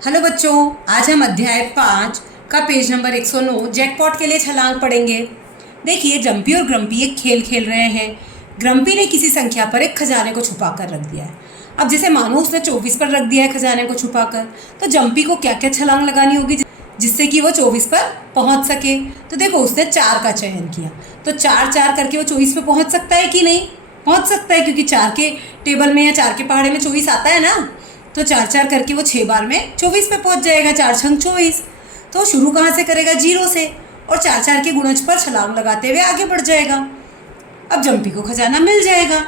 Hello बच्चों, आज हम अध्याय 5 का पेज नंबर 109 जैकपॉट के लिए छलांग पढ़ेंगे। देखिए, जम्पी और ग्रम्पी एक खेल खेल रहे हैं। ग्रम्पी ने किसी संख्या पर एक खजाने को छुपा कर रख दिया है। अब जैसे मानो उसने 24 पर रख दिया है खजाने को छुपाकर, तो जम्पी को क्या क्या छलांग लगानी होगी जिससे कि वो 24 पर पहुंच सके। तो देखो, उसने 4 का चयन किया, तो 4 4 करके वो 24 पे पहुंच सकता है कि नहीं? पहुंच सकता है, क्योंकि 4 के टेबल में या 4 के पहाड़े में 24 आता है ना। तो 4 4 करके वो 6 बार में 24 पे पहुंच जाएगा। 4 छंग 24। तो शुरू कहाँ से करेगा? 0 से, और 4 4 के गुणज पर छलांग लगाते हुए आगे बढ़ जाएगा। अब जम्पी को खजाना मिल जाएगा।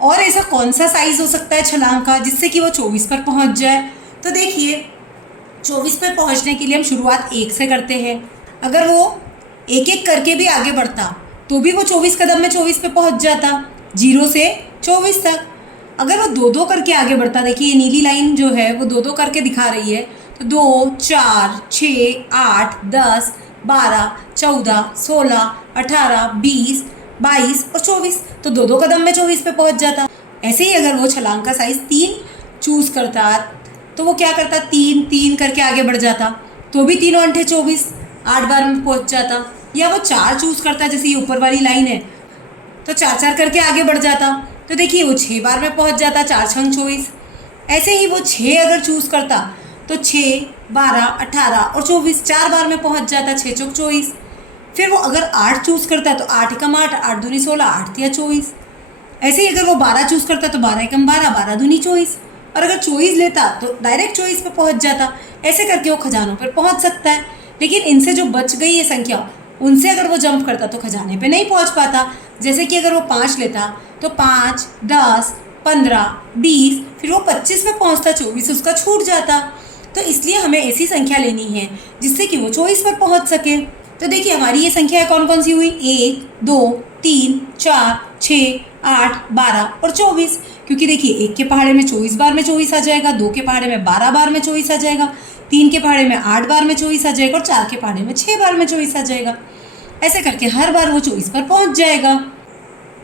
और ऐसा कौन सा साइज हो सकता है छलांग का जिससे कि वो 24 पर पहुंच जाए? तो देखिए, 24 पर पहुंचने के लिए हम शुरुआत 1 से करते हैं। अगर वो एक एक करके भी आगे बढ़ता तो भी वो 24 कदम में 24 पे पहुंच जाता, 0 से 24 तक। अगर वो 2 2 करके आगे बढ़ता, देखिए ये नीली लाइन जो है वो 2 2 करके दिखा रही है, तो 2 4 6 8 10 12 14 16 18 20 22 और 24, तो 2 2 कदम में 24 पे पहुंच जाता। ऐसे ही अगर वो छलांग का साइज 3 चूज करता, तो वो क्या करता? 3 3 करके आगे बढ़ जाता, तो भी 3 और 24, 8 बार में पहुंच जाता। या वो 4 चूज करता, जैसे ये ऊपर वाली लाइन है, तो 4 4 करके आगे बढ़ जाता, तो देखिए वो 6 बार में पहुंच जाता, 4 छंग 24। ऐसे ही वो 6 अगर चूज करता, तो 6 12 18 और 24, 4 बार में पहुंच जाता, 6 चौक 24। फिर वो अगर 8 चूज करता, तो 8 एकम 8, 8 दूनी 16, 8 तिया 24। ऐसे ही अगर वो 12 चूज करता, तो 12 एकम 12, 12 दूनी 24। और अगर 24 लेता तो डायरेक्ट 24 पे पहुंच जाता। ऐसे करके वो खजानों पर पहुंच सकता है। लेकिन इनसे जो बच गई है संख्या, उनसे अगर वो जंप करता तो खजाने पे नहीं पहुंच पाता। जैसे कि अगर वो 5 लेता, तो 5 10 15 20, फिर वो 25 पे पहुंचता, 24 उसका छूट जाता। तो इसलिए हमें ऐसी संख्या लेनी है जिससे कि वो 24 पर पहुंच सके। तो देखिए, हमारी ये संख्या कौन कौन सी हुई? 1 2 3 4 6 8 12 और 24। क्योंकि देखिए, 1 के पहाड़े में 24 बार में 24 आ जाएगा, 2 के पहाड़े में 12 बार में 24 आ जाएगा, 3 के पहाड़े में 8 बार में 24 आ जाएगा, और 4 के पहाड़े में 6 बार में 24 आ जाएगा। ऐसे करके हर बार वो 24 पर पहुंच जाएगा।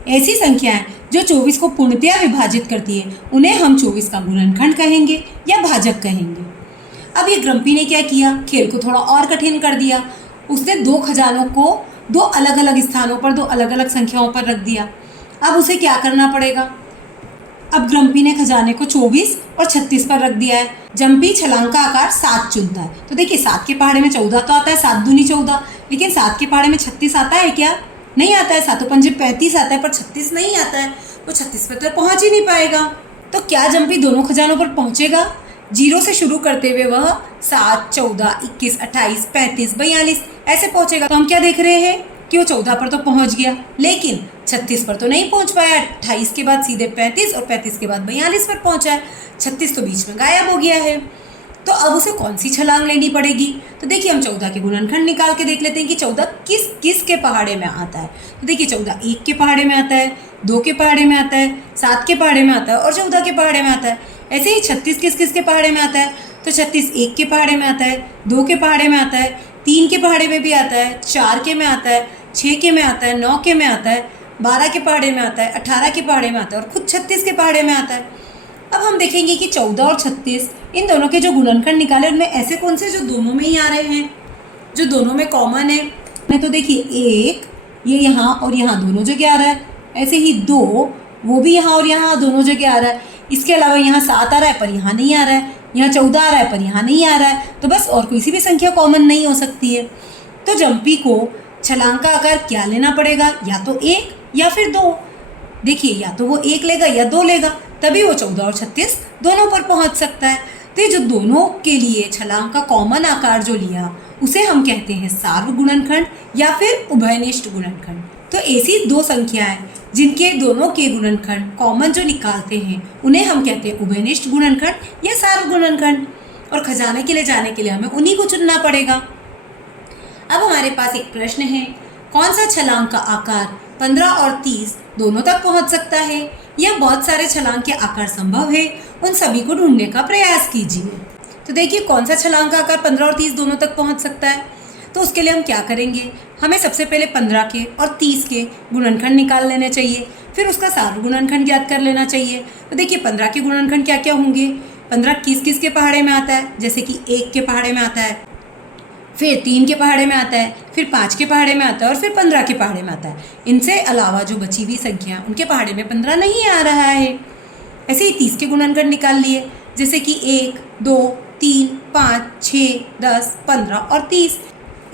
ऐसी संख्याएं जो 24 को पूर्णतया विभाजित करती है, उन्हें हम 24 का गुणनखंड कहेंगे या भाजक कहेंगे। अब ये ग्रम्पी ने क्या किया? खेल को थोड़ा और कठिन कर दिया। उसने 2 खजानों को 2 अलग अलग स्थानों पर 2 अलग अलग संख्याओं पर रख दिया। अब उसे क्या करना पड़ेगा? अब ग्रम्पी ने खजाने को 24 और 36 पर रख दिया है। जम्पी छलांग का आकार 7 चुनता है। तो देखिए, 7 के पहाड़े में 14 तो आता है, 7 दूनी 14, लेकिन 7 के पहाड़े में 36 आता है क्या? नहीं आता है। 7 पंजे 35 आता है, पर 36 नहीं आता है। वो 36 पे तो पहुंच ही नहीं पाएगा। तो क्या जम्पी दोनों खजानों पर पहुंचेगा? 0 से शुरू करते हुए वह 7 14 21 28 35 42 ऐसे पहुंचेगा। तो हम क्या देख रहे हैं कि वो 14 पर तो पहुंच गया, लेकिन 36 पर तो नहीं पहुंच पाया। 28 के बाद सीधे 35 और 35 के बाद 42 पर पहुंचा है। 36 तो बीच में गायब हो गया है। तो अब उसे कौन सी छलांग लेनी पड़ेगी? तो देखिए, हम 14 के गुणनखंड निकाल के देख लेते हैं कि 14 किस किस के पहाड़े में आता है। तो देखिए, 14 1 के पहाड़े में आता है, 2 के पहाड़े में आता है, 7 के पहाड़े में आता है और 14 के पहाड़े में आता है। ऐसे ही 36 किस किस के पहाड़े में आता है? तो 36 1 के पहाड़े में आता है, 2 के पहाड़े में आता है, 3 के पहाड़े में भी आता है, 4 के में आता है, 6 के में आता है, 9 के में आता है, 12 के पहाड़े में आता है, 18 के पहाड़े में आता है और खुद 36 के पहाड़े में आता है। अब हम देखेंगे कि 14 और 36 इन दोनों के जो गुणनखंड निकाले, उनमें ऐसे कौन से जो दोनों में ही आ रहे हैं, जो दोनों में कॉमन है। तो देखिए, 1 ये यहाँ और यहाँ दोनों जगह आ रहा है। ऐसे ही 2 वो भी यहाँ और यहाँ दोनों जगह आ रहा है। इसके अलावा यहाँ 7 आ रहा है पर यहाँ नहीं आ रहा है, यहाँ 14 आ रहा है पर यहाँ नहीं आ रहा है। तो बस और कोई सी भी संख्या कॉमन नहीं हो सकती है। तो जम्पी को छलांग का आकार क्या लेना पड़ेगा? या तो 1 या फिर 2। देखिए, या तो वो 1 लेगा या 2 लेगा, तभी वो 14 और 36 दोनों पर पहुंच सकता है। तो ये जो दोनों के लिए छलांग का कॉमन आकार जो लिया, उसे हम कहते हैं सार्व गुणनखंड या फिर उभयनिष्ठ गुणनखंड। तो ऐसी 2 संख्याएं जिनके दोनों के गुणनखंड कॉमन जो निकालते हैं, उन्हें हम कहते हैं उभयनिष्ठ गुणनखंड या सार्व गुणनखंड। और खजाने के लिए जाने के लिए हमें उन्हीं को चुनना पड़ेगा। अब हमारे पास एक प्रश्न है, कौन सा छलांग का आकार 15 और 30 दोनों तक पहुंच सकता है? यह बहुत सारे छलांग के आकार संभव है, उन सभी को ढूंढने का प्रयास कीजिए। तो देखिए, कौन सा छलांग का आकार 15 और 30 दोनों तक पहुंच सकता है? तो उसके लिए हम क्या करेंगे? हमें सबसे पहले 15 के और 30 के गुणनखंड निकाल लेने चाहिए, फिर उसका सार्व गुणनखंड ज्ञात कर लेना चाहिए। तो देखिए, 15 के गुणनखंड क्या क्या होंगे? 15 किस के पहाड़े में आता है, जैसे कि 1 के पहाड़े में आता है, फिर 3 के पहाड़े में आता है, फिर 5 के पहाड़े में आता है और फिर 15 के पहाड़े में आता है। इनसे अलावा जो बची हुई संख्या उनके पहाड़े में 15 नहीं आ रहा है। ऐसे ही 30 के गुणनखंड निकाल लिए, जैसे कि 1, 2, 3, 5, 6, 10, 15 और 30।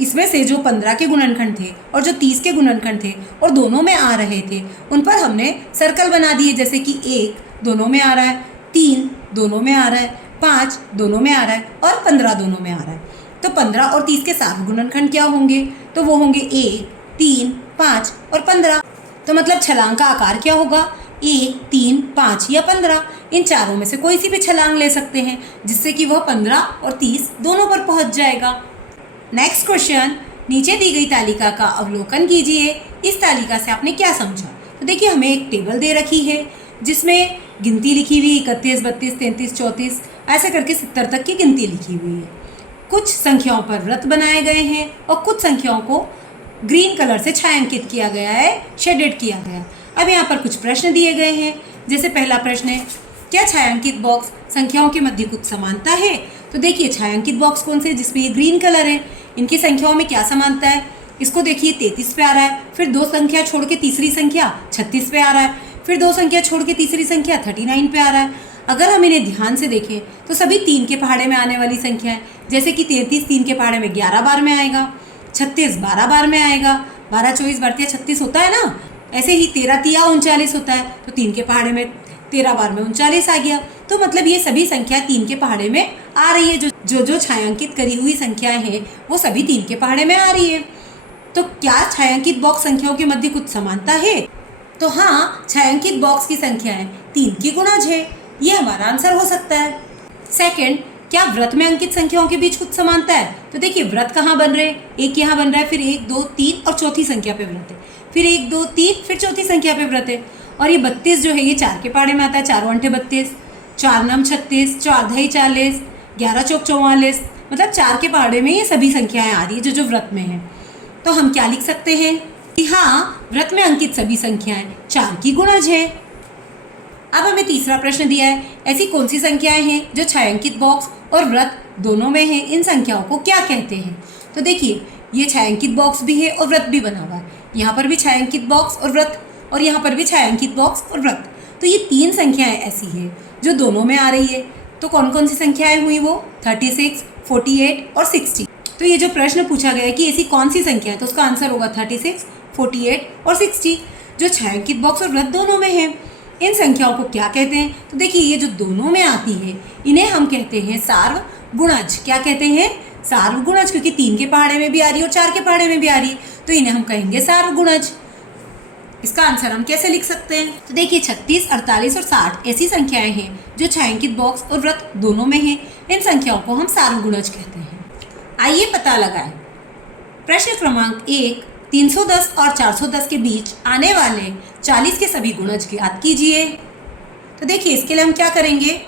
इसमें से जो 15 के गुणनखंड थे और जो 30 के गुणनखंड थे और दोनों में आ रहे थे, उन पर हमने सर्कल बना दिए, जैसे कि 1 दोनों में आ रहा है, 3 दोनों में आ रहा है, 5 दोनों में आ रहा है और 15 दोनों में आ रहा है। तो 15 और 30 के साथ गुणनखंड क्या होंगे, तो वो होंगे 1, 3, 5 और 15। तो मतलब छलांग का आकार क्या होगा, 1, 3, 5 या 15। इन चारों में से कोई सी भी छलांग ले सकते हैं, जिससे कि वह 15 और 30 दोनों पर पहुंच जाएगा। नेक्स्ट क्वेश्चन, नीचे दी गई तालिका का अवलोकन कीजिए। इस तालिका से आपने क्या समझा? तो देखिए, हमें एक टेबल दे रखी है जिसमें गिनती लिखी हुई 31, 32, 33, 34 ऐसे करके 70 तक की गिनती लिखी हुई है। कुछ संख्याओं पर वृत्त बनाए गए हैं और कुछ संख्याओं को ग्रीन कलर से छायांकित किया गया है, शेडेड किया गया। अब यहाँ पर कुछ प्रश्न दिए गए हैं। जैसे पहला प्रश्न है, क्या छायांकित बॉक्स संख्याओं के मध्य कुछ समानता है? तो देखिए, छायांकित बॉक्स कौन से, जिसमें ये ग्रीन कलर है, इनकी संख्याओं में क्या समानता है? इसको देखिए, 33 पे आ रहा है, फिर 2 संख्या छोड़ के तीसरी संख्या 36 पे आ रहा है, फिर 2 संख्या छोड़ के तीसरी संख्या 39 पे आ रहा है। अगर हम इन्हें ध्यान से देखें तो सभी 3 के पहाड़े में आने वाली संख्या है, जैसे कि 33 3 के पहाड़े में 11 बार में आएगा, 36 12 बार में आएगा, 12 24 बढ़तिया 36 होता है ना। ऐसे ही 13 तिया 39 होता है, तो 3 के पहाड़े में 13 बार में 39 आ गया। तो मतलब ये सभी संख्या 3 के पहाड़े में आ रही है। जो छायांकित करी हुई संख्याएं हैं वो सभी 3 के पहाड़े में आ रही है। तो क्या छायांकित बॉक्स संख्याओं के मध्य कुछ समानता है? तो हाँ, छायांकित बॉक्स की संख्याएं 3 की गुणज है। ये हमारा आंसर हो सकता है। सेकंड, क्या वृत्त में अंकित संख्याओं के बीच कुछ समानता है? तो देखिए, वृत्त कहाँ बन रहे हैं, एक यहाँ बन रहा है, फिर 1 2 3 और चौथी संख्या पे वृत्त है, फिर 1 2 3 फिर चौथी संख्या पे वृत्त है। और ये 32 जो है ये 4 के पहाड़े में आता है, 4 अंठे 32, 4 नम 36, 4 दही 40, 11 चौक 44, मतलब 4 के पहाड़े में ये सभी संख्याएं आ रही है जो वृत्त में है। तो हम क्या लिख सकते हैं कि हाँ, वृत्त में अंकित सभी संख्याएं 4 की गुणज है। अब हमें तीसरा प्रश्न दिया है, ऐसी कौन सी संख्याएं हैं जो छायांकित बॉक्स और वृत्त दोनों में है, इन संख्याओं को क्या कहते हैं? तो देखिए, ये छायांकित बॉक्स भी है और वृत्त भी बना हुआ है, यहाँ पर भी छायांकित बॉक्स और वृत्त और यहाँ पर भी छायांकित बॉक्स और वृत्त। तो ये 3 संख्याएं ऐसी है जो दोनों में आ रही है। तो कौन कौन सी संख्याएं हुई वो? 36, 48 और 60। तो ये जो प्रश्न पूछा गया है कि ऐसी कौन सी संख्या है, तो उसका आंसर होगा 36, 48 और 60, जो छायांकित बॉक्स और वृत्त दोनों में है। इन संख्याओं को क्या कहते हैं? तो देखिए, ये जो दोनों में आती है इन्हें हम कहते हैं सार्वगुणज। क्या कहते हैं? सार्वगुणज, क्योंकि 3 के पहाड़े में भी आ रही है और 4 के पहाड़े में भी आ रही है, तो इन्हें हम कहेंगे सार्वगुणज। इसका आंसर हम कैसे लिख सकते हैं? तो देखिए, 36, 48 और 60 ऐसी संख्याएं हैं जो छायांकित बॉक्स और वृत्त दोनों में हैं। इन संख्याओं को हम सार्वगुणज कहते हैं। आइए पता लगाएं। प्रश्न क्रमांक 1, 310 और 410 के बीच आने वाले 40 के सभी गुणज ज्ञात कीजिए। तो देखिए, इसके लिए हम क्या करेंगे,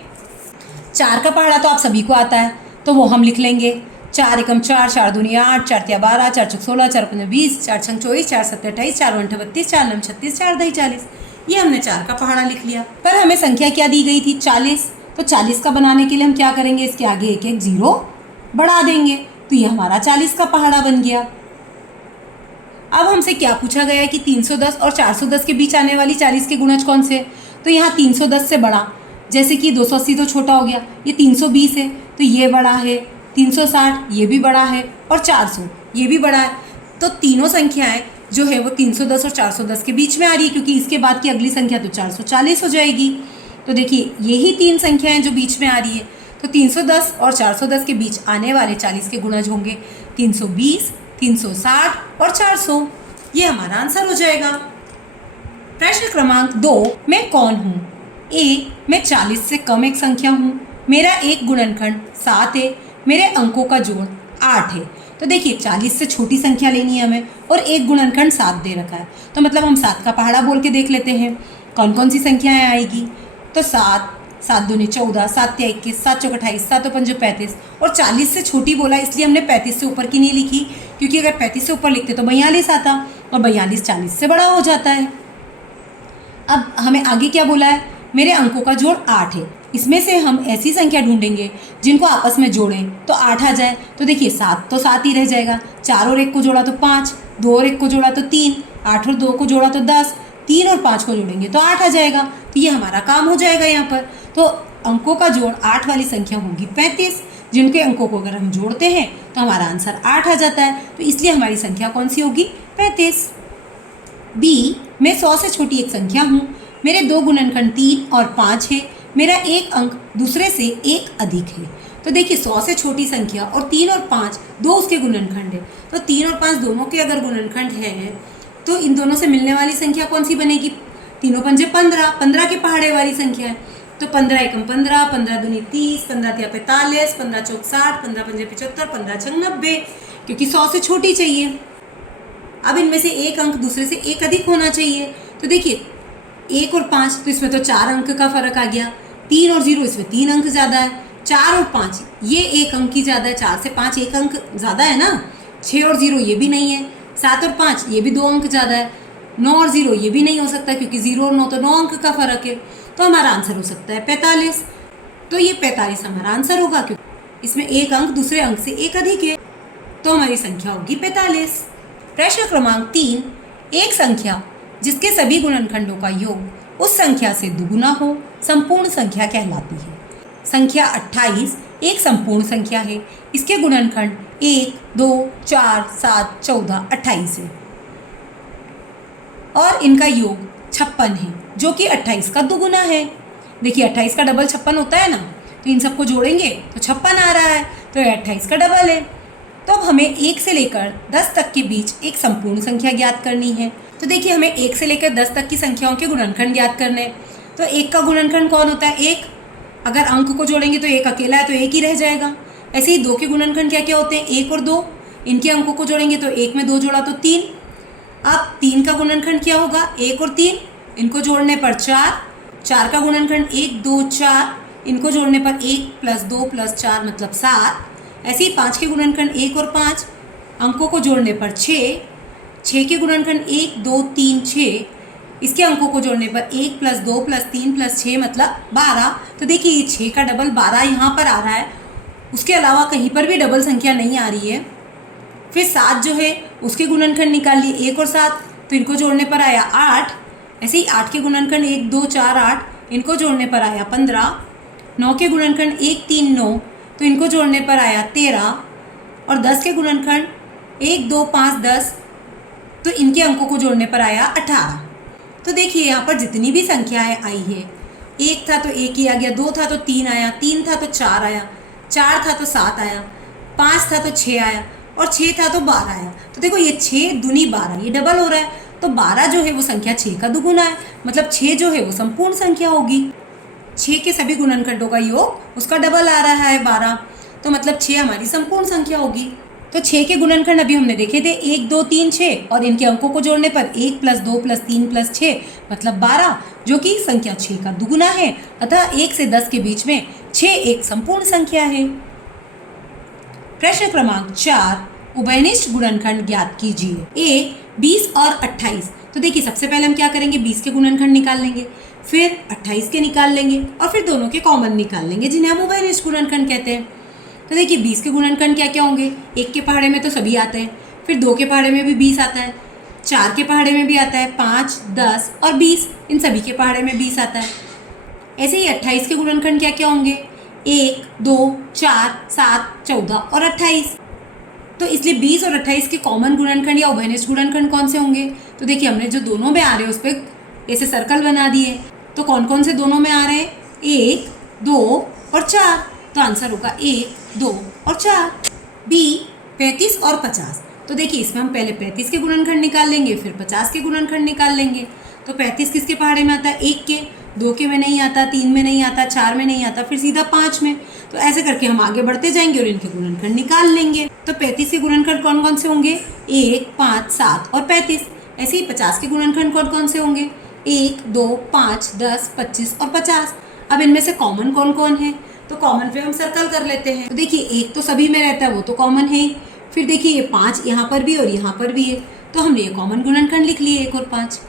4 का पहाड़ा तो आप सभी को आता है, तो वो हम लिख लेंगे। 4 एकम 4, 4 दूनी 8, 4 तिया 12, 4 चौक 16, 4 पंजे 20, 4 छंग 24, 4 सत्ते 28, 4 अंठे 32, 4 नम 36, 4 दही 40। ये हमने 4 का पहाड़ा लिख लिया। पर हमें संख्या क्या दी गई थी? 40। तो 40 का बनाने के लिए हम क्या करेंगे, इसके आगे एक एक 0 बढ़ा देंगे, तो ये हमारा 40 का पहाड़ा बन गया। अब हमसे क्या पूछा गया है कि 310 और 410 के बीच आने वाली 40 के गुणज कौन से? तो यहाँ 310 से बड़ा, जैसे कि 280 तो छोटा हो गया, ये 320 है तो ये बड़ा है, 360 ये भी बड़ा है और 400 ये भी बड़ा है। तो तीनों संख्याएं जो है वो 310 और 410 के बीच में आ रही है, क्योंकि इसके बाद की अगली संख्या तो 440 हो जाएगी। तो देखिए, यही 3 संख्याएं जो बीच में आ रही है, तो 310 और 410 के बीच आने वाले 40 के गुणज होंगे 320, 360 और 400। ये हमारा आंसर हो जाएगा। प्रश्न क्रमांक 2, मैं कौन हूँ? ए, मैं 40 से कम एक संख्या हूँ, मेरा एक गुणनखंड 7 है, मेरे अंकों का जोड़ 8 है। तो देखिए, 40 से छोटी संख्या लेनी है हमें और एक गुणनखंड 7 दे रखा है, तो मतलब हम 7 का पहाड़ा बोल के देख लेते हैं कौन कौन सी संख्याएं आएगी। तो 7, 7 दूनी 14, 7 तिया 21, 7 चौक 28, 7 पंजे 35 और 40 से छोटी बोला इसलिए हमने 35 से ऊपर की नहीं लिखी, क्योंकि अगर 35 से ऊपर लिखते तो 42 आता और 42 40 से बड़ा हो जाता है। अब हमें आगे क्या बोला है? मेरे अंकों का जोड़ 8 है, इसमें से हम ऐसी संख्या ढूंढेंगे जिनको आपस में जोड़ें तो 8 आ जाए। तो देखिए 7 तो 7 ही रह जाएगा, 4 और 1 को जोड़ा तो 5, 2 और 1 को जोड़ा तो 3, 8 और 2 को जोड़ा तो 10, 3 और 5 को जोड़ेंगे तो 8 आ जाएगा। तो ये हमारा काम हो जाएगा यहाँ पर। तो अंकों का जोड़ 8 वाली संख्या होगी 35, जिनके अंकों को अगर हम जोड़ते हैं तो हमारा आंसर 8 आ जाता है। तो इसलिए हमारी संख्या कौन सी होगी? 35। बी, मैं 100 से छोटी एक संख्या हूँ, मेरे दो गुणनखंड 3 और 5 है, मेरा एक अंक दूसरे से एक अधिक है। तो देखिए 100 से छोटी संख्या और 3 और 5 दो उसके गुणनखंड है। तो 3 और 5 दोनों के अगर गुणनखंड है तो इन दोनों से मिलने वाली संख्या कौन सी बनेगी? तीनों पंजे 15, 15 के पहाड़े वाली संख्या है। तो 15 एकम 15, 15 दूनी 30, 15 तिया 45, 15 चौक 60, 15 पंजे 75, 15 छंग 90, क्योंकि 100 से छोटी चाहिए। अब इनमें से एक अंक दूसरे से एक अधिक होना चाहिए। तो देखिए 1 और 5, तो इसमें तो 4 अंक का फर्क आ गया। 3 और 0, इसमें 3 अंक ज़्यादा है। 4 और 5, ये एक अंक ही ज़्यादा है। 4 से 5 एक अंक ज़्यादा है ना। 6 और 0 ये भी नहीं है। 7 और 5 ये भी 2 अंक ज़्यादा है। 9 और 0 ये भी नहीं हो सकता, क्योंकि 0 और 9 तो 9 अंक का फर्क है। तो हमारा आंसर हो सकता है 45। तो ये 45 हमारा आंसर होगा, क्योंकि इसमें एक अंक दूसरे अंक से एक अधिक है। तो हमारी संख्या होगी 45। प्रश्न क्रमांक 3, एक संख्या जिसके सभी गुणनखंडों का योग उस संख्या से दुगुना हो संपूर्ण संख्या कहलाती है। संख्या 28 एक संपूर्ण संख्या है। इसके गुणनखंड 1, 2, 4, 7, 14, 28 है और इनका योग 56 है, जो कि 28 का दुगुना है। देखिए 28 का डबल 56 होता है ना, तो इन सबको जोड़ेंगे तो 56 आ रहा है, तो ये 28 का डबल है। तो अब हमें 1 से लेकर 10 तक के बीच एक संपूर्ण संख्या ज्ञात करनी है। तो देखिए हमें 1 से लेकर 10 तक की संख्याओं के गुणनखंड ज्ञात करने हैं। तो 1 का गुणनखंड कौन होता है? 1। अगर अंक को जोड़ेंगे तो 1 अकेला है तो 1 ही रह जाएगा। ऐसे ही 2 के गुणनखंड क्या क्या होते हैं? 1 और 2। इनके अंकों को जोड़ेंगे तो 1 में 2 जोड़ा तो 3। अब 3 का गुणनखंड क्या होगा? 1 और 3, इनको जोड़ने पर 4। 4 का गुणनखंड 1, 2, 4, इनको जोड़ने पर 1 + 2 + 4 मतलब 7। ऐसे ही 5 के गुणनखंड 1 और 5, अंकों को जोड़ने पर 6। 6 के गुणनखंड 1, 2, 3, 6, इसके अंकों को जोड़ने पर 1 + 2 + 3 + 6 मतलब 12। तो देखिए ये 6 का डबल 12 यहाँ पर आ रहा है, उसके अलावा कहीं पर भी डबल संख्या नहीं आ रही है। फिर 7 जो है उसके गुणनखंड निकाल लिए 1 और 7, तो इनको जोड़ने पर आया 8। ऐसे ही 8 के गुणनखंड 1, 2, 4, 8, इनको जोड़ने पर आया 15। 9 के गुणनखंड 1, 3, 9, तो इनको जोड़ने पर आया 13। और 10 के गुणनखंड 1, 2, 5, 10, तो इनके अंकों को जोड़ने पर आया 18। तो देखिए यहाँ पर जितनी भी संख्याएं आई है, 1 था तो 1 ही आ गया, 2 था तो 3 आया, 3 था तो 4 आया, 4 था तो 7 आया, 5 था तो 6 आया और 6 था तो 12 आया। तो देखो ये 6 दूनी 12, ये डबल हो रहा है। तो 12 जो है वो संख्या 6 का दुगुना है, मतलब 6 जो है वो संपूर्ण संख्या होगी। 6 के सभी गुणनखंडों का योग उसका डबल आ रहा है 12, तो मतलब 6 हमारी संपूर्ण संख्या होगी। तो 6 के गुणनखंड अभी हमने देखे थे 1, 2, 3, 6 और इनके अंकों को जोड़ने पर 1 + 2 + 3 + 6 मतलब 12, जो कि संख्या 6 का दुगुना है। अतः 1 से 10 के बीच में 6 एक संपूर्ण संख्या है। प्रश्न क्रमांक 4, उभयनिष्ठ गुणनखंड ज्ञात कीजिए। ए 20 और 28। तो देखिए सबसे पहले हम क्या करेंगे? 20 के गुणनखंड निकाल लेंगे, फिर 28 के निकाल लेंगे और फिर दोनों के कॉमन निकाल लेंगे, जिन्हें हम उभयनिष्ठ गुणनखंड कहते हैं। तो देखिए 20 के गुणनखंड क्या क्या होंगे? 1 के पहाड़े में तो सभी आते हैं, फिर 2 के पहाड़े में भी 20 आता है, 4 के पहाड़े में भी आता है, 5, 10 और 20, इन सभी के पहाड़े में 20 आता है। ऐसे ही 28 के गुणनखंड क्या क्या होंगे? 1, 2, 4, 7, 14 और 28। तो इसलिए 20 और 28 के कॉमन गुणनखंड या उभयनिष्ठ गुणनखंड कौन से होंगे? तो देखिए हमने जो दोनों में आ रहे हैं उस पर ऐसे सर्कल बना दिए। तो कौन कौन से दोनों में आ रहे हैं? 1, 2 और 4। तो आंसर होगा 1, 2 और 4। बी 35 और 50। तो देखिए इसमें हम पहले 35 के गुणनखंड निकाल लेंगे, फिर 50 के गुणनखंड निकाल लेंगे। तो 35 किसके पहाड़े में आता है? 1 के, 2 के में नहीं आता, 3 में नहीं आता, 4 में नहीं आता, फिर सीधा 5 में। तो ऐसे करके हम आगे बढ़ते जाएंगे और इनके गुणनखंड निकाल लेंगे। तो 35 के गुणनखंड कौन कौन से होंगे? 1, 5, 7 और 35। ऐसे ही 50 के गुणनखंड कौन कौन से होंगे? 1, 2, 5, 10, 25 और 50। अब इनमें से कॉमन कौन कौन है? तो कॉमन पे हम सर्कल कर लेते हैं। तो देखिए 1 तो सभी में रहता है, वो तो कॉमन है ही। फिर देखिए ये 5 यहाँ पर भी और यहाँ पर भी है, तो हमने ये कॉमन गुणनखंड लिख लिए 1 और 5।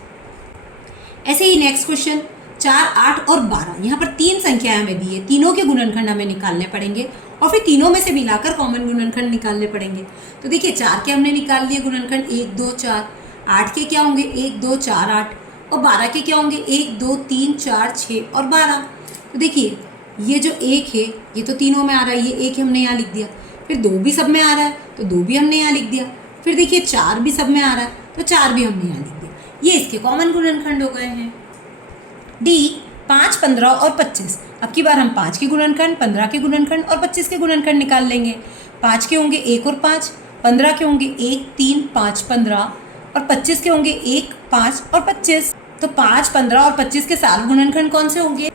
ऐसे ही नेक्स्ट क्वेश्चन 4, 8 और 12, यहाँ पर 3 संख्याएं हमें दी है, तीनों के गुणनखंड हमें निकालने पड़ेंगे और फिर तीनों में से मिलाकर कॉमन गुणनखंड निकालने पड़ेंगे। तो देखिए 4 के हमने निकाल लिए गुणनखंड 1, 2, 4, 8 के क्या होंगे 1, 2, 4, 8 और 12 के क्या होंगे 1, 2, 3, 4, 6 और 12। तो देखिए ये जो 1 है ये तो तीनों में आ रहा है, ये 1 हमने यहाँ लिख दिया, फिर 2 भी सब में आ रहा है तो 2 भी हमने यहाँ लिख दिया, फिर देखिए 4 भी सब में आ रहा है तो 4 भी हमने यहाँ लिख दिया। ये इसके कॉमन गुणनखंड हो गए हैं। डी 5, 15 और 25। अब की बार हम 5 के गुणनखंड, 15 के गुणनखंड और 25 के गुणनखंड निकाल लेंगे। 5 के होंगे 1 और 5, 15 के होंगे 1, 3, 5, 15 और 25 के होंगे 1, 5 और 25। तो 5, 15 और 25 के सारे गुणनखंड कौन से होंगे,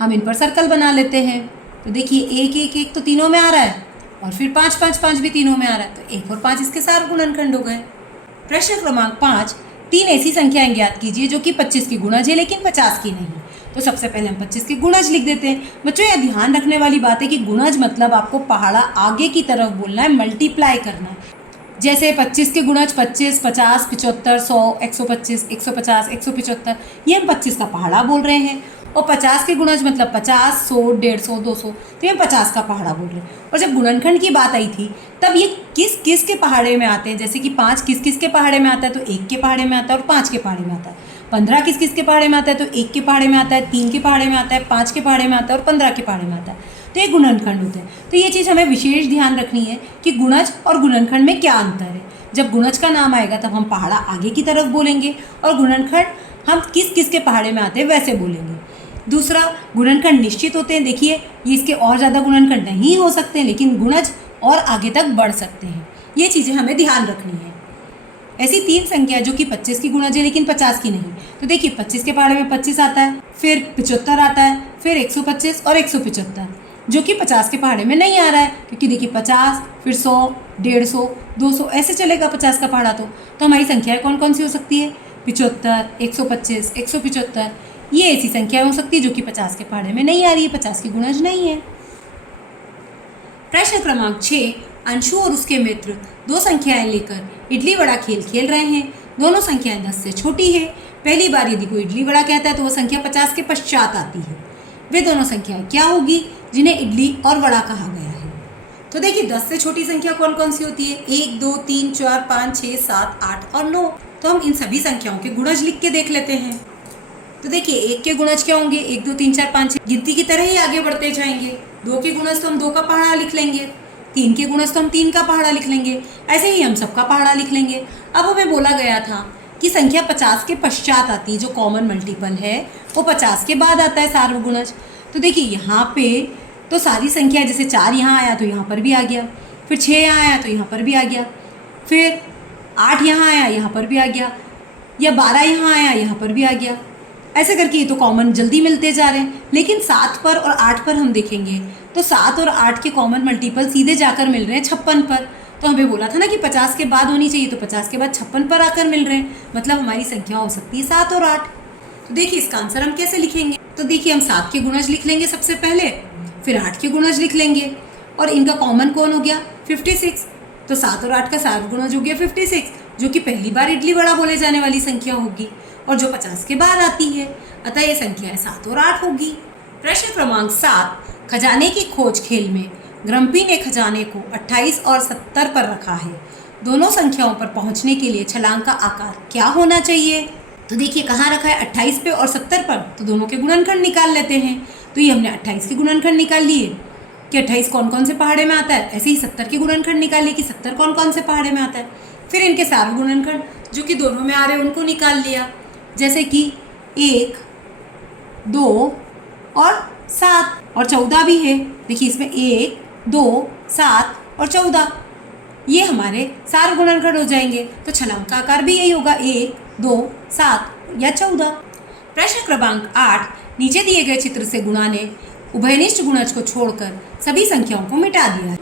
हम इन पर सर्कल बना लेते हैं। तो देखिए 1, 1, 1 तो तीनों में आ रहा है और फिर 5, 5, 5 भी तीनों में आ रहा है, तो 1 और 5 इसके सारे गुणनखंड हो गए। प्रश्न क्रमांक 5, 3 ऐसी संख्याएं ज्ञात कीजिए जो कि 25 की गुणज है लेकिन 50 की नहीं। तो सबसे पहले हम 25 की गुणज लिख देते हैं। बच्चों यह ध्यान रखने वाली बात है कि गुणज मतलब आपको पहाड़ा आगे की तरफ बोलना है, मल्टीप्लाई करना है। जैसे 25 के गुणज 25, 50, 75, 100, 125, 150, 175, ये हम 25 का पहाड़ा बोल रहे हैं। और 50 के गुणज मतलब 50, 100, 150, 200, तो ये हम 50 का पहाड़ा बोल रहे हैं। और जब गुणनखंड की बात आई थी तब ये किस किस के पहाड़े में आते हैं, जैसे कि 5 किस किस के पहाड़े में आता है, तो 1 के पहाड़े में आता है और 5 के पहाड़े में आता है। 15 किस किस के पहाड़े में आता है, तो 1 के पहाड़े में आता है, 3 के पहाड़े में आता है, 5 के पहाड़े में आता है और 15 के पहाड़े में आता है। तो ये गुणनखंड होते हैं। तो ये चीज़ हमें विशेष ध्यान रखनी है कि गुणज और गुणनखंड में क्या अंतर है। जब गुणज का नाम आएगा तब हम पहाड़ा आगे की तरफ बोलेंगे और गुणनखंड हम किस किस के पहाड़े में आते हैं वैसे बोलेंगे। दूसरा, गुणनखंड निश्चित होते हैं। देखिए ये इसके और ज़्यादा गुणनखंड नहीं हो सकते लेकिन गुणज और आगे तक बढ़ सकते हैं। ये चीज़ें हमें ध्यान रखनी है। ऐसी 3 संख्या जो कि 25 की गुणज है लेकिन 50 की नहीं। तो देखिए 25 के पहाड़े में 25 आता है, फिर 75 आता है, फिर 125 और 175, जो कि 50 के पहाड़े में नहीं आ रहा है, क्योंकि देखिए 50, फिर 100, 150, 200 ऐसे चलेगा 50 का पहाड़ा। तो हमारी संख्याएं कौन कौन सी हो सकती है, 75, 125, 175, ये ऐसी संख्याएं हो सकती है जो कि 50 के पहाड़े में नहीं आ रही है, 50 की गुणज नहीं है। प्रश्न क्रमांक 6, अंशु और उसके मित्र 2 संख्याएं लेकर इडली वड़ा खेल खेल रहे हैं। दोनों संख्याएं 10 से छोटी है। पहली बार यदि कोई इडली वड़ा कहता है तो वह संख्या 50 के पश्चात आती है। वे दोनों संख्याएं क्या होगी जिन्हें इडली और वड़ा कहा गया है। तो देखिए 10 से छोटी संख्या कौन कौन सी होती है, 1, 2, 3, 4, 5, 6, 7, 8 और 9। तो हम इन सभी संख्याओं के गुणज लिख के देख लेते हैं। तो देखिए 1 के गुणज क्या होंगे, 1, 2, 3, 4, 5, 6 गिनती की तरह ही आगे बढ़ते जाएंगे। 2 के गुणज तो हम 2 का पहाड़ा लिख लेंगे, 3 के गुणज तो हम 3 का पहाड़ा लिख लेंगे, ऐसे ही हम सबका पहाड़ा लिख लेंगे। अब हमें बोला गया था कि संख्या 50 के पश्चात आती है, जो कॉमन मल्टीपल है वो 50 के बाद आता है सार्वगुणज। तो देखिए यहाँ पे तो सारी संख्या, जैसे 4 यहाँ आया तो यहाँ पर भी आ गया, फिर 6 यहाँ आया तो यहाँ पर भी आ गया, फिर 8 यहाँ आया यहाँ पर भी आ गया, या 12 यहाँ आया यहाँ पर भी आ गया। ऐसे करके ये तो कॉमन जल्दी मिलते जा रहे हैं। लेकिन 7 पर और 8 पर हम देखेंगे तो 7 और 8 के कॉमन मल्टीपल सीधे जाकर मिल रहे हैं 56 पर। तो हमें बोला था ना कि 50 के बाद होनी चाहिए, तो 50 के बाद 56 पर आकर मिल रहे हैं, मतलब हमारी संख्या हो सकती है 7 और 8। तो देखिए इसका आंसर हम कैसे लिखेंगे। तो देखिए हम 7 के गुणज लिख लेंगे सबसे पहले, फिर 8 के गुणज लिख लेंगे और इनका कॉमन कौन हो गया 56। तो 7 और 8 का सारा गुणज हो गया 56, जो कि पहली बार इडली वड़ा बोले जाने वाली संख्या होगी और जो 50 के बाद आती है। अतः ये संख्याएं 7 और 8 होगी। प्रश्न क्रमांक 7, खजाने की खोज खेल में ग्रम्पी ने खजाने को 28 और 70 पर रखा है। दोनों संख्याओं पर पहुंचने के लिए छलांग का आकार क्या होना चाहिए। तो देखिए कहाँ रखा है 28 पे और 70 पर, तो दोनों के गुणनखंड निकाल लेते हैं। तो ये हमने 28 के गुणनखंड निकाल लिए कि 28 कौन कौन से पहाड़े में आता है, ऐसे ही 70 के गुणनखंड निकाल लिए कि 70 कौन कौन से पहाड़े में आता है। फिर इनके सारे गुणनखंड जो कि दोनों में आ रहे हैं उनको निकाल लिया, जैसे कि 1, 2 और 7 और 14 भी है। देखिए इसमें 1, 2, 7 और 14 ये हमारे सारे गुणनखंड हो जाएंगे। तो छलांग का आकार भी यही होगा 1, 2, 7 या 14। प्रश्न क्रमांक 8, नीचे दिए गए चित्र से गुणा ने उभयनिष्ठ गुणज को छोड़कर सभी संख्याओं को मिटा दिया है।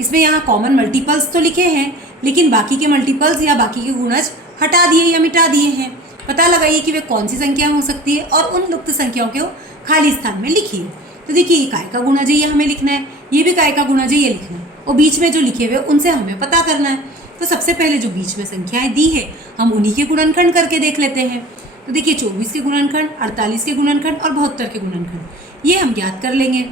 इसमें यहाँ कॉमन मल्टीपल्स तो लिखे हैं लेकिन बाकी के मल्टीपल्स या बाकी के गुणज हटा दिए या मिटा दिए हैं। पता लगाइए कि वे कौन सी संख्या हो सकती है और उन लुप्त संख्याओं को खाली स्थान में लिखिए। तो देखिए ये काय का गुणज है, ये हमें लिखना है, ये भी काय का गुणज है, ये लिखना है, और बीच में जो लिखे हुए उनसे हमें पता करना है। तो सबसे पहले जो बीच में संख्याएं दी है हम उन्हीं के गुणनखंड करके देख लेते हैं। तो देखिए 24 के गुणनखंड, 48 के गुणनखंड और 72 के गुणनखंड ये हम ज्ञात कर लेंगे।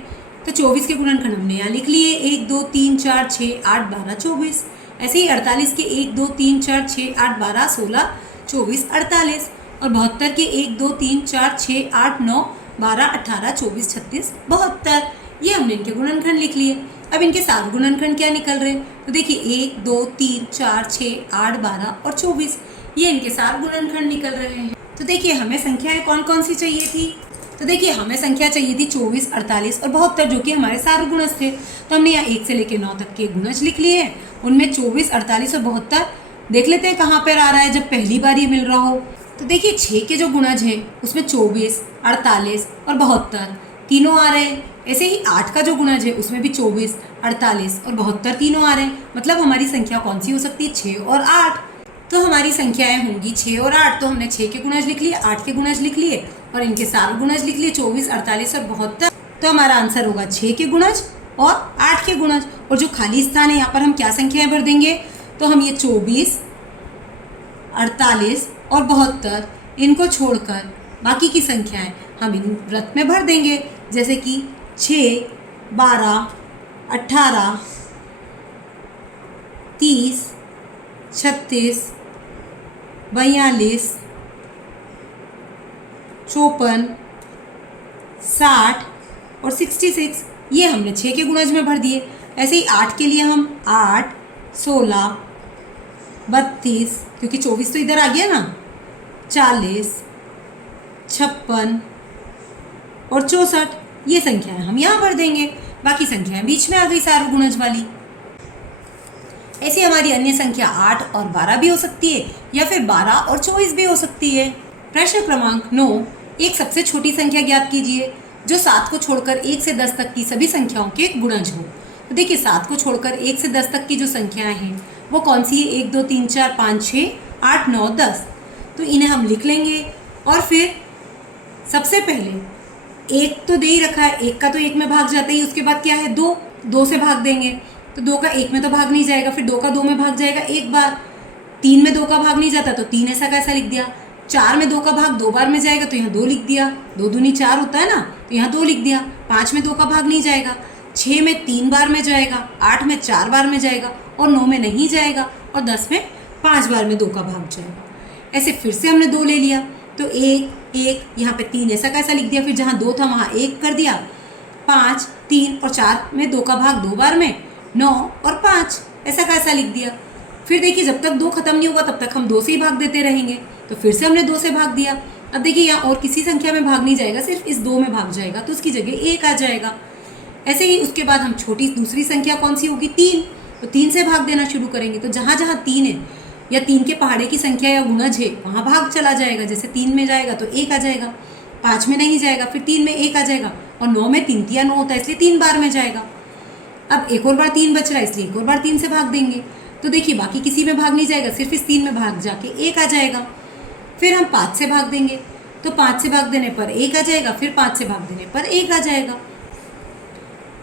तो 24 के गुणनखंड हमने यहाँ लिख लिए 1 2 3 4 6 8 12 24। ऐसे ही 48 के 1 2 3 4 6 8 12 16 24 48 और 72 के 1 2 3 4 6 8 9 12 18 24 36 72 ये हमने इनके गुणनखंड लिख लिए। अब इनके सात गुणनखंड क्या निकल रहे हैं? तो देखिए 1 2 3 4 6 8 12 और 24 ये इनके सात गुणनखंड निकल रहे हैं। तो देखिए हमें संख्याएं कौन कौन सी चाहिए थी? तो देखिए हमें संख्या चाहिए थी 24, 48 और 72 जो कि हमारे सारे गुणज थे। तो हमने यहाँ 1 से लेकर 9 तक के गुणज लिख लिए हैं। उनमें 24, 48 और 72 देख लेते हैं कहाँ पर आ रहा है जब पहली बार ये मिल रहा हो। तो देखिए 6 के जो गुणज हैं उसमें 24, 48 और 72 तीनों आ रहे हैं। ऐसे ही 8 का जो गुणज है उसमें भी 24, 48 और 72 तीनों आ रहे हैं। मतलब हमारी संख्या कौन सी हो सकती है? 6 और 8। तो हमारी संख्याएं होंगी 6 और 8। तो हमने 6 के गुणज लिख लिए, 8 के गुणज लिख लिए और इनके सारे गुणज लिख लिए 24, 48 और 72। तो हमारा आंसर होगा 6 के गुणज और 8 के गुणज। और जो खाली स्थान है यहाँ पर हम क्या संख्याएं भर देंगे? तो हम ये 24, 48 और 72 इनको छोड़कर बाकी की संख्याएं हम इन वृत्त में भर देंगे, जैसे कि 6, 12, 18, 30, 36, 42, 54, 60 और 66 ये हमने 6 के गुणज में भर दिए। ऐसे ही 8 के लिए हम 8, 16, 32 क्योंकि 24 तो इधर आ गया ना, 40, 56 और 64 ये संख्याएं हम यहाँ भर देंगे। बाकी संख्याएं बीच में आ गई सारे गुणज वाली। ऐसी हमारी अन्य संख्या 8 और 12 भी हो सकती है या फिर 12 और 24 भी हो सकती है। प्रश्न क्रमांक 9, एक सबसे छोटी संख्या ज्ञात कीजिए जो 7 को छोड़कर 1 से 10 तक की सभी संख्याओं के गुणज हो। तो देखिए 7 को छोड़कर 1 से 10 तक की जो संख्याएं हैं वो कौन सी है? 1 2 3 4 5 6 8 9 10। तो इन्हें हम लिख लेंगे और फिर सबसे पहले एक तो दे ही रखा है, एक का तो एक में भाग जाता ही, उसके बाद क्या है? 2, 2 से भाग देंगे तो 2 का 1 में तो भाग नहीं जाएगा, फिर 2 का 2 में भाग जाएगा एक बार। 3 में 2 का भाग नहीं जाता तो 3 ऐसा कैसा लिख दिया। 4 में 2 का भाग 2 बार में जाएगा तो यहाँ 2 लिख दिया, 2 दूनी 4 होता है ना, तो यहाँ 2 लिख दिया। 5 में 2 का भाग नहीं जाएगा, 6 में 3 बार में जाएगा, 8 में 4 बार में जाएगा और 9 में नहीं जाएगा और 10 में 5 बार में 2 का भाग जाएगा। ऐसे फिर से हमने 2 ले लिया तो 1 1 यहाँ पे 3 ऐसा कैसा लिख दिया, फिर जहाँ 2 था वहाँ 1 कर दिया। 5 3 और 4 में 2 का भाग 2 बार में, 9 और 5 ऐसा कैसा लिख दिया। फिर देखिए जब तक 2 खत्म नहीं होगा तब तक हम 2 से ही भाग देते रहेंगे। तो फिर से हमने 2 से भाग दिया। अब देखिए यहाँ और किसी संख्या में भाग नहीं जाएगा, सिर्फ इस 2 में भाग जाएगा तो उसकी जगह 1 आ जाएगा। ऐसे ही उसके बाद हम छोटी दूसरी संख्या कौन सी होगी? 3। तो 3 से भाग देना शुरू करेंगे तो जहाँ जहाँ 3 है या 3 के पहाड़े की संख्या या गुणज है वहाँ भाग चला जाएगा। जैसे 3 में जाएगा तो 1 आ जाएगा, 5 में नहीं जाएगा फिर 3 में 1 आ जाएगा और 9 में 3 तिया 9 होता है इसलिए 3 बार में जाएगा। अब एक और बार 3 बच रहा है इसलिए एक और बार 3 से भाग देंगे। तो देखिए बाकी किसी में भाग नहीं जाएगा, सिर्फ इस 3 में भाग जाके 1 आ जाएगा। फिर हम 5 से भाग देंगे तो 5 से भाग देने पर 1 आ जाएगा, फिर 5 से भाग देने पर 1 आ जाएगा।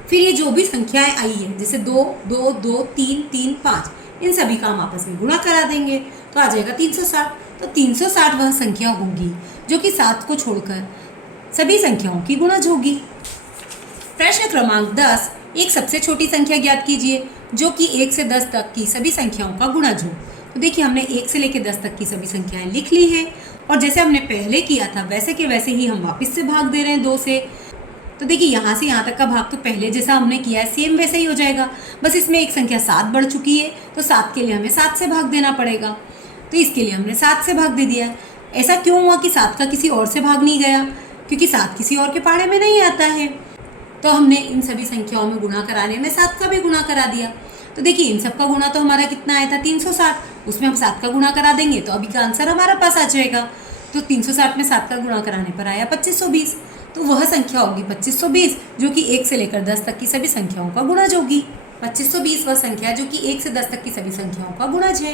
फिर ये जो भी संख्याएं आई है जैसे 2 2 2 3 3 5 इन सभी का हम आपस में गुणा करा देंगे तो आ जाएगा 360। तो 360 वह संख्या होगी जो कि 7 को छोड़कर सभी संख्याओं की गुणज होगी। प्रश्न क्रमांक 10, एक सबसे छोटी संख्या ज्ञात कीजिए जो कि 1 से 10 तक की सभी संख्याओं का गुणज हो। तो देखिए हमने 1 से लेकर 10 तक की सभी संख्याएं लिख ली है और जैसे हमने पहले किया था वैसे के वैसे ही हम वापस से भाग दे रहे हैं 2 से। तो देखिए यहाँ से यहाँ तक का भाग तो पहले जैसा हमने किया है सेम वैसे ही हो जाएगा, बस इसमें एक संख्या 7 बढ़ चुकी है तो 7 के लिए हमें 7 से भाग देना पड़ेगा। तो इसके लिए हमने 7 से भाग दे दिया है। ऐसा क्यों हुआ कि 7 का किसी और से भाग नहीं गया? क्योंकि 7 किसी और के पहाड़े में नहीं आता है। तो हमने इन सभी संख्याओं में गुणा कराने में 7 का भी गुणा करा दिया। तो देखिए इन सब का गुणा तो हमारा कितना आया था? 360। उसमें हम 7 का गुणा करा देंगे तो अभी का आंसर हमारा पास आ जाएगा। तो 360 में 7 का गुणा कराने पर आया 2520। तो वह संख्या होगी 2520 जो कि 1 से लेकर 10 तक की सभी संख्याओं का गुणज होगी। 2520 वह संख्या जो कि 1 से 10 तक की सभी संख्याओं का गुणज है।